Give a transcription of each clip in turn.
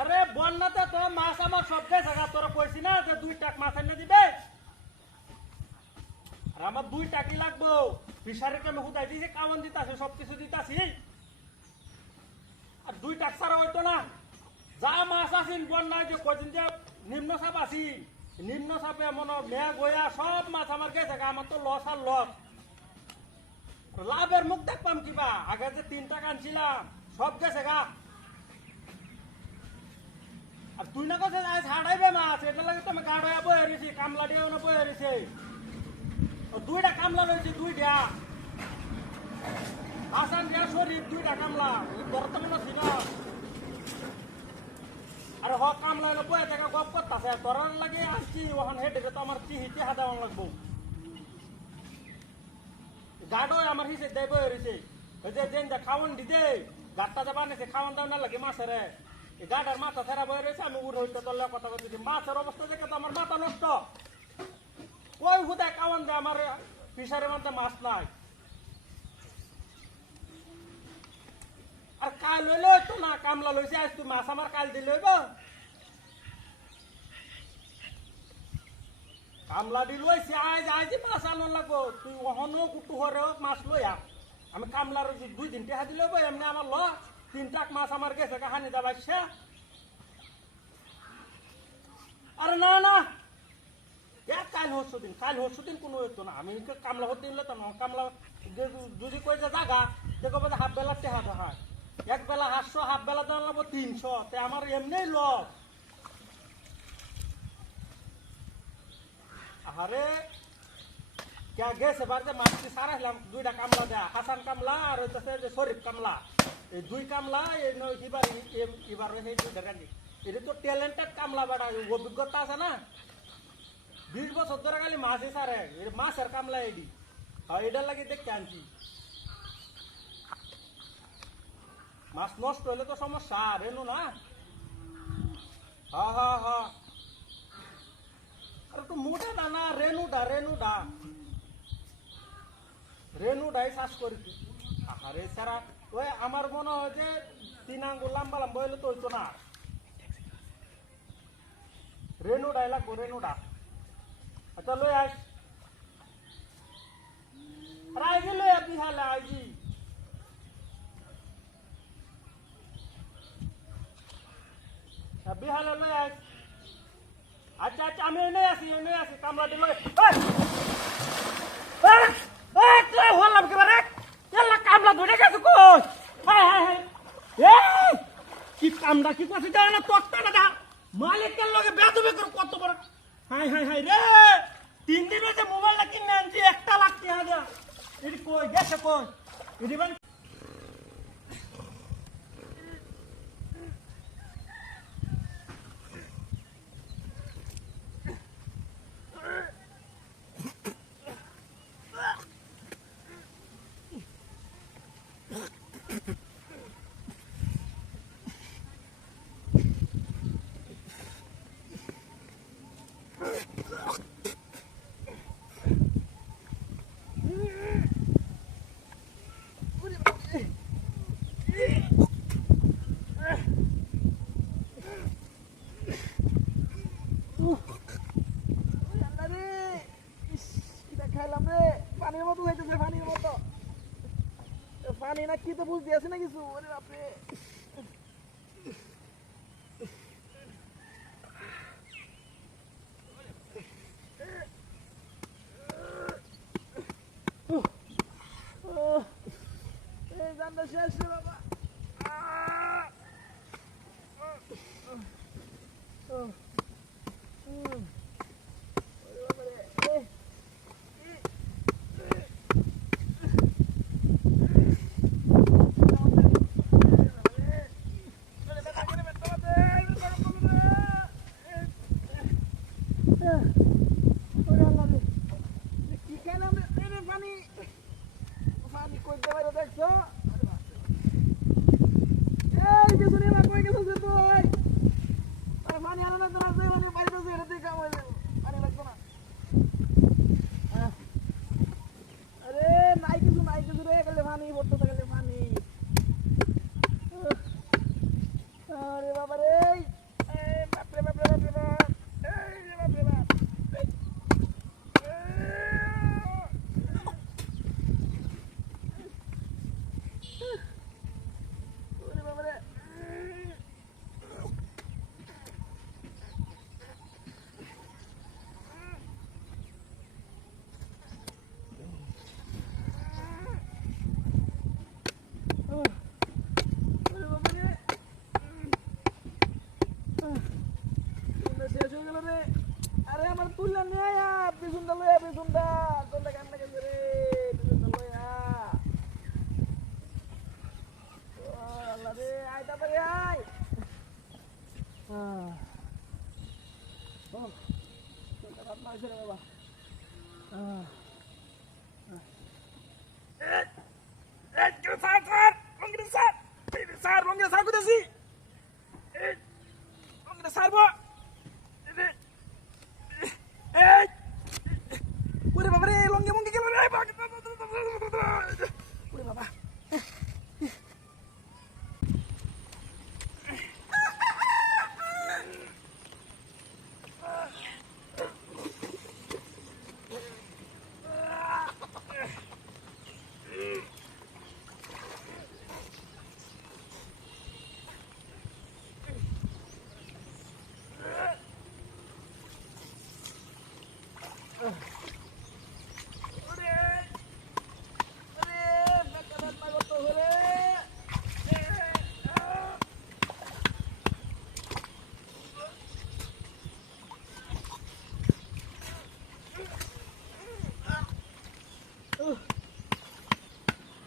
আরে বন্যাতে তো মাছ আমার সব গেছে গা তোরা কইছি না যে দুই টাক মাছ এনে দিবে? আর আমার দুই টাকি লাগবো। ফিশারিকে আমি হুদাই দিয়েছি, কামন দিতাছি সব কিছু দিতাছি। আর দুই টাক ছাড়া হইতো না। যা মাছ আছেন বন্যায় যে কদিন যে নিম্ন চাপ আছি, নিম্ন চাপে মনে মেঘ, গয়া, সব মাছ আমার গেছে আমার তো লস আর লস। লাভের মুখ দেখবাম কিবা আগে যে তিন টাকা আনছিলাম, সব গেছে গা। আর তুই না কাছে আজ হাড়াইবে মাছ এটা লাগে তো আমি গাড় বয়ে রয়েছি কামলা দিয়েও না বয়ে রয়েছে দুইটা কামলা রয়েছে, দুইটা। আসান দিয়া শরীর দুইটা কামলা। বর্তমানে ছিল। আরে হ, কামলা বয়ে দেখা গপ করতেছে। তোর লাগে আসছি ওখান হেঁটে তো আমার চিহি চিহা দেওয়া লাগবো। গাডো আমার হিসে দেব হইছে যে যেন যা খাওয়ান দিতে গাটটা যা বানাইছে খাওয়ান দাও না লাগে মাছের। এই গাডার মাথা ফেরা বয়ে রয়েছে আমি উড় হইতে তোর কথা বলতেছি মাছের অবস্থা দেখে তো আমার মাথা নষ্ট। ওই হুদায় খাওয়ান দে আমার ফিশারের মধ্যে মাছ নাই। আর কাল লইলে তো না, কামলা লইছে, আজ তুই মাছ আমার কাল দিলে হইব? কামলা দি লইছে, আজ আজ মাছ আনো লাগবো। তুই অহনো কুটু মাছ লইয়া। আমি কামলার দুই দিন টেহা দিলে বই এমনি আমার ল। তিন টাক মাছ আমার গেছে কাহানি দাবাইছে আরে না না। কাল হরসু দিন, কাল হরসু দিন কোনো হতো না। আমি কামলা হতে দিলে তো না, কামলা যদি কই যে জাগা কবে হাফ বেলা টেহা দেখা এক বেলা হাতশো হাফ বেলা দেওয়া লাগবো তিনশো। তে আমার এমনি লস আরে কে গেছে বাড়িতে মাছটি সারাইলাম দুইটা কামলা দেয়া হাসান কামলা আর হইতেছে যে শরীফ কামলা এই দুই কামলা এই নয় এবার এবার সেই দুইটা কান্দি এটা তো ট্যালেন্টেড কামলা বেটা অভিজ্ঞতা আছে না বিশ বছর ধরে খালি মাছই সারে এটা মাছের কামলা এডি আর এটার লাগে দেখতে আনছি মাছ নষ্ট হলে তো সমস্যা রেনু না হা হা হা আরে তো মোটা দানা রেনুডা রেনুডা রেনুডাই চাষ করেছি আরে সারা, ওই আমার মনে হয় যে তিন আঙ্গুল লম্বা লম্বা হইলে তো হইতো না। রেনুডাই লাগবো রেনুডা আচ্ছা লই আস রাই গেলে বিহালে, আইজি। বিহালে লই আস আচ্ছা আচ্ছা আমি এনে আছি এনে আছি, কামলা দিল। হলাম কি বারে এলা কামলা হাই এই, কি কামড়া কি কথা জানা না না মালিকের লগে বেদবে কর কত বড়। হাই হাই রে। তিন দিন হয়েছে মোবাইলটা কিনে আনছি, একটা লাখ টাকা দেয়া। এটি কই, গেছে কই? পানি না কি তো বুঝতে আসি না কিছু। আরে বাপরে উহ, এই জানটা শেষ রে বাবা আহ! উহ, উহ, উহ। ওরে বাবারে, এ, কি খেলাম রে? এই রে পানি পানি কইতে পারে দেখছ এই কিছু রে মা কই গেছিস রে তুই আরে পানি আনো না তোরা তুই পানি বাইরে তো এটা দেখা হইল ওরে বাবা রে ওরে বাবা রে শেষ হয়ে গেল রে আরে আমার তুললা নিয়ে আয়া পিছনটা লইয়া পিছনটা তোরটা কান্না গেছে রে পিছনটা লইয়া ও আল্লাহ রে আয় তাড়াতাড়ি আয় আহ বল তোরটা রাত মারছে রে বাবা আহ স্যার স্যার লঙ্গিটা স্যার স্যার লঙ্গিটা স্যার কোথাছি লঙ্গিটা স্যার বো এই ওরে বাবা রে লঙ্গি মঙ্গি গেল রে ওরে বাবা ওরে ওরে বেটা বাবা কত হরে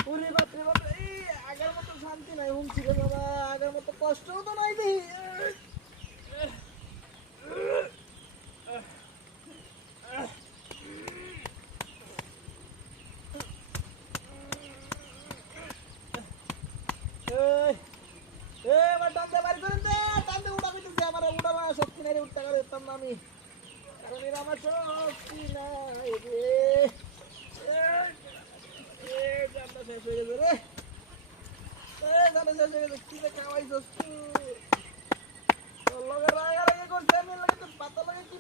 ওরে বাপরে বাপরে এই আগের মতো শান্তি নাই হুম ছিল বাবা আগের মতো কষ্টও তো নাই দেখি এই এই আমার টানতে বাড়ি করেন দে টানতে উঠা কইতেছে আমার উঠার আমার শক্তি নাই রে উঠতে করে উঠতাম না আমি কারণ এর আমার শক্তি নাই রে এই, এই জানটা শেষ হয়ে গেছে রে জানটা শেষ হয়ে গেছে কি যে খাওয়াইছস তুই তোর করছে আমি লগে তোর পাতা লগে কি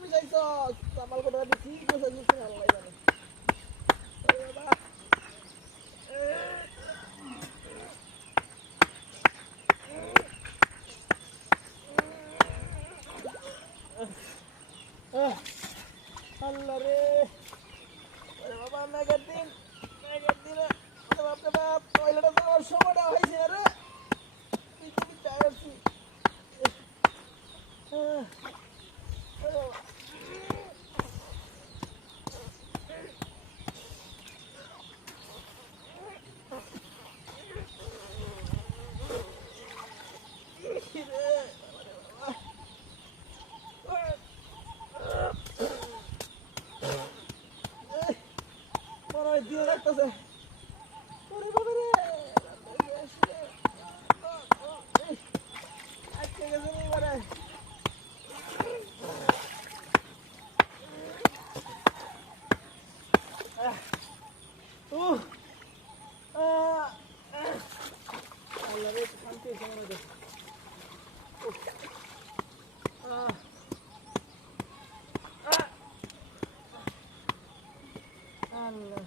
দিনে ওরে বাপরে বাপ টয়লেটে যাওয়ার সময়টা হয়েছে রে পৃথিবী টায়ারছি ওরে বাবা কি রে, ওরে বাবা। ওরে মনে হয় দিয়ে রাখতেছে ওরে বাবা রে আজকে গেছে নি এবারে উহ আহ আল্লাহ রে শান্তি হয়েছে মনে হয় আহ আল্লাহ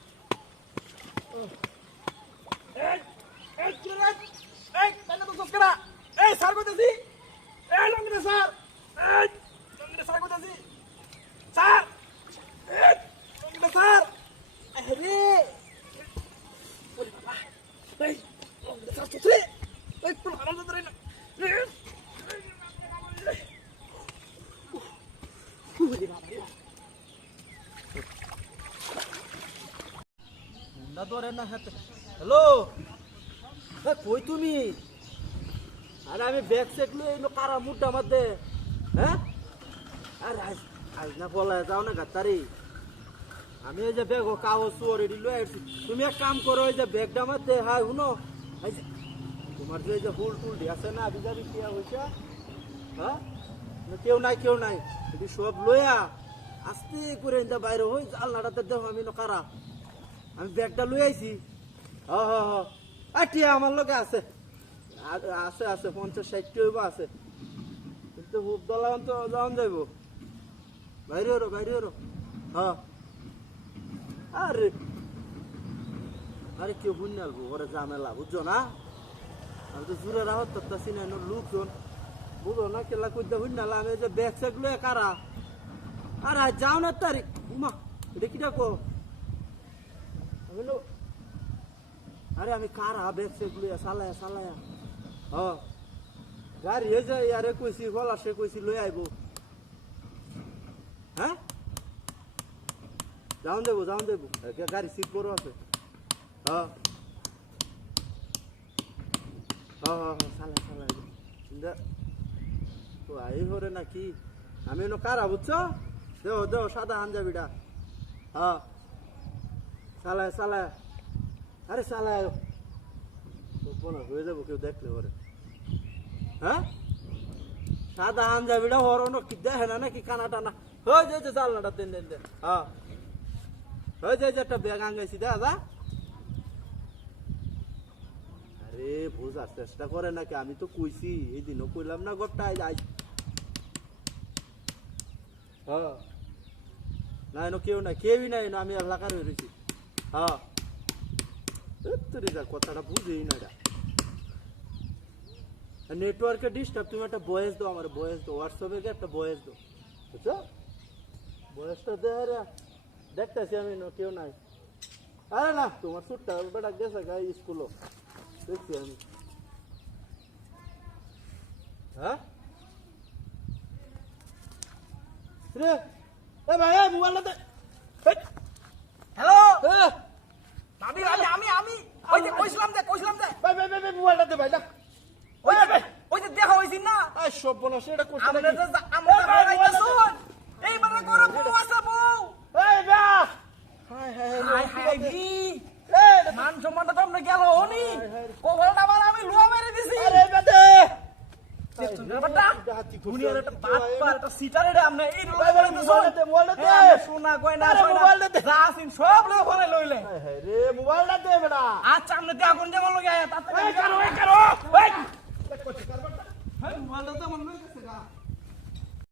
এই এই কি রে এই তাহলে তো সস্করা কইতাছি এই লঙ্গিটা হ্যালো? কই তুমি? আরে আমি ব্যাগ লই এলো কারা মুড্ডা মধ্যে হ্যাঁ? আর আজ না বলা যাও না গাতারি। আমি এই যে ব্যাগ ও কাগজ চুয়ারি দিল তুমি এক কাম করো, এই যে ব্যাগটা মধ্যে হ্যাঁ শুনো। এই যে, তোমার যে এই যে হুল টুল আছে না, বিজাবি কিয়া হয়েছে হ্যাঁ? কেউ নাই কেউ নাই। যদি সব লইয়া আস্তে করে ইন্দা বাইরে হই জালনাটাতে দেখো আমি ন কারা। আমি ব্যাগটা লই আইছি। হ হ হ। আটিয়া আমার লগে আছে। আছে আছে, পঞ্চাশ ষাটটি হইব আছে। কিন্তু হুপ দলান তো যাওয়ান যাইব। বাইরে হরো বাইরে হরো হ আরে। আরে কেউ বুঝে আলবো ওরে ঝামেলা, বুঝছ না? আমি তো জুড়ে রাহত না, এনোর লোকজন। বুঝো না, কেলা কইতে বুঝে নালা, আমি যে ব্যাগ স্যাগ লয়ে কারা? আরে যাও না তারিখ উমা, এটা কি? ডাকো আমি আরে, আমি কারা ব্যাগ স্যাগ লয়ে সালায়া সালায়া। হ গাড়ি এ যে আরে কইছি গলা সে কইছি লই আইবো হ্যাঁ যাওন দেবো যাওন দেবো। গাড়ি সিট বড় আছে। হ্যাঁ হ্যাঁ হ্যাঁ হ্যাঁ চালাই দে। তো আই হরে নাকি আমি এনো কারা বুঝছ দেও দেও সাদা হাঞ্জাবিটা হ্যাঁ চালায় চালায় আরে চালায় না হয়ে যাব, কেউ দেখলে ওরে হ্যাঁ? সাদা হাঞ্জাবিটা হরনো কি দেখে না নাকি কানা টানা? হয়ে যাইছে চালনাটা দেন দেন দেন হ্যাঁ। হয়ে যাইছে একটা ব্যাগ আঙ্গাইছি দাদা আরে, বোঝার চেষ্টা করে নাকি, আমি তো কইছি এই দিনও কইলাম না গোটাই যাই। হ্যাঁ। না, এনো কেউ নাই, কেউই নাই আমি এলাকার হয়ে রয়েছি হ্যাঁ। তোর কথাটা বুঝেই না নেটওয়ার্কে ডিস্টার্ব তুমি একটা বয়েস দাও আমার বয়েস দাও হোয়াটসঅ্যাপে একটা বয়েস দাও বুঝছ বয়েসটা দে আরে দেখতেছি আমি ন কেউ নাই আরে না তোমার সুটটা বেটা গেছে গাই স্কুলও দেখছি আমি হ্যাঁ রে এ ভাই এ মোবাইলটা দে হ্যালো এ, আমি আমি আমি আমি ওই যে কইছিলাম যে কইছিলাম যে ভাই ভাই ভাই ভাই, মোবাইলটা দে ভাই না ওই যে ওই যে দেখা হইছি না। আই সব বনাস এটা করতে আমরা যে আমরা রাইতাছুন এইবারে করে বউ আছে বউ। এই বা হাই হাই হাই হাই এই মান সম্মানটা তো আমরা গেল হনি। কবলটা আবার আমি লুয়া মেরে দিছি। আরে বাট। এই। হ্যাঁ, আচ্ছা আমরা কোন যেমন লগে। আয়া তাতে এই কারও